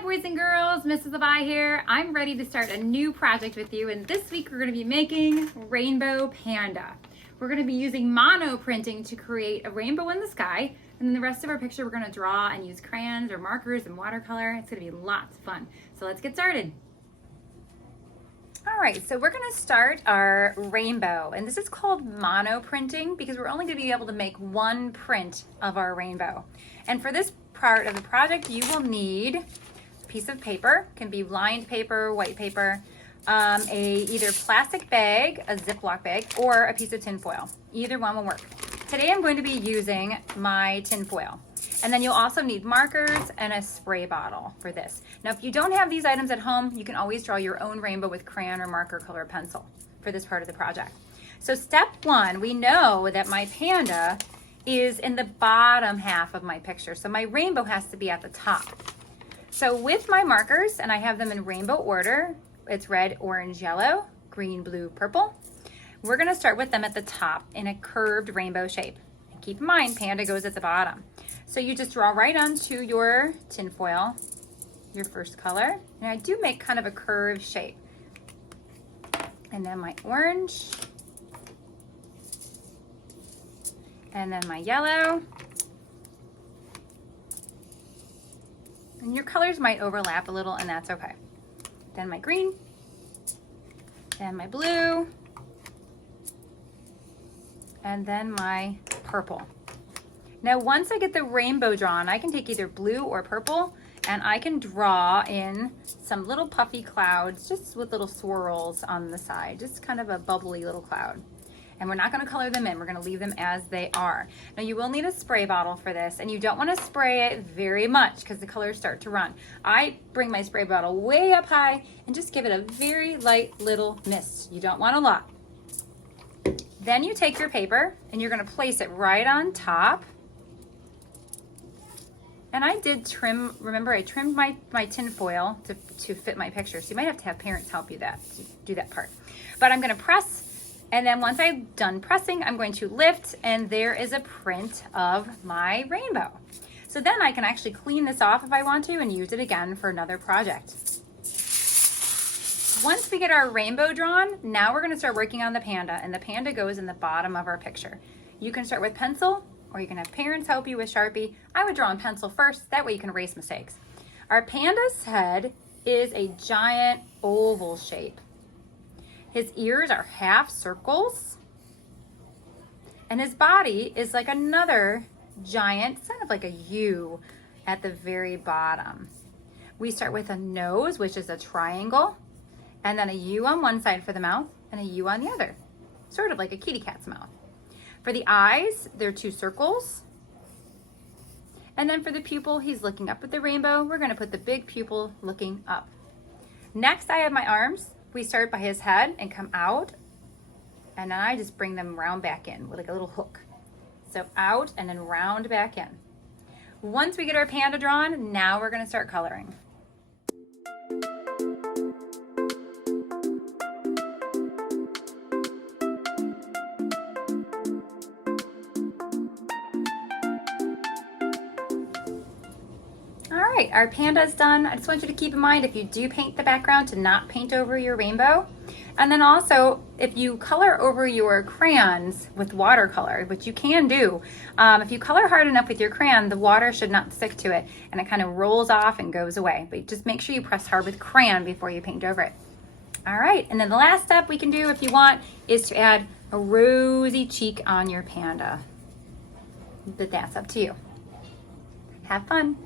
Hi boys and girls, Mrs. Levi here. I'm ready to start a new project with you, and this week we're going to be making Rainbow Panda. We're going to be using mono printing to create a rainbow in the sky, and then the rest of our picture we're going to draw and use crayons or markers and watercolor. It's going to be lots of fun. So let's get started. All right, so we're going to start our rainbow, and this is called mono printing because we're only going to be able to make one print of our rainbow. And for this part of the project, you will need a piece of paper. It can be lined paper, white paper, a either plastic bag, a Ziploc bag, or a piece of tin foil. Either one will work. Today I'm going to be using my tin foil. And then you'll also need markers and a spray bottle for this. Now, if you don't have these items at home, you can always draw your own rainbow with crayon or marker, color, pencil for this part of the project. So step one, we know that my panda is in the bottom half of my picture. So my rainbow has to be at the top. So with my markers, and I have them in rainbow order, it's red, orange, yellow, green, blue, purple. We're gonna start with them at the top in a curved rainbow shape. And keep in mind, panda goes at the bottom. So you just draw right onto your tin foil, your first color. And I do make kind of a curved shape. And then my orange. And then my yellow. And your colors might overlap a little, and that's okay. Then my green. And my blue. And then my purple. Now, once I get the rainbow drawn, I can take either blue or purple, and I can draw in some little puffy clouds, just with little swirls on the side, just kind of a bubbly little cloud. And we're not gonna color them in, we're gonna leave them as they are. Now, you will need a spray bottle for this, and you don't wanna spray it very much because the colors start to run. I bring my spray bottle way up high and just give it a very light little mist. You don't want a lot. Then you take your paper and you're gonna place it right on top. And I did trim, remember I trimmed my tin foil to fit my picture. So you might have to have parents help you to do that part. But I'm gonna press, and then once I'm done pressing, I'm going to lift, and there is a print of my rainbow. So then I can actually clean this off if I want to and use it again for another project. Once we get our rainbow drawn, now we're gonna start working on the panda, and the panda goes in the bottom of our picture. You can start with pencil, or you can have parents help you with Sharpie. I would draw in pencil first, that way you can erase mistakes. Our panda's head is a giant oval shape. His ears are half circles, and his body is like another giant, kind of like a U at the very bottom. We start with a nose, which is a triangle, and then a U on one side for the mouth, and a U on the other, sort of like a kitty cat's mouth. For the eyes, they're two circles. And then for the pupil, he's looking up at the rainbow. We're gonna put the big pupil looking up. Next, I have my arms. We start by his head and come out. And then I just bring them round back in with like a little hook. So out and then round back in. Once we get our panda drawn, now we're gonna start coloring. All right, our panda's done. I just want you to keep in mind, if you do paint the background, to not paint over your rainbow. And then also, if you color over your crayons with watercolor, which you can do, if you color hard enough with your crayon, the water should not stick to it, and it kind of rolls off and goes away. But just make sure you press hard with crayon before you paint over it. All right, and then the last step we can do, if you want, is to add a rosy cheek on your panda. But that's up to you. Have fun.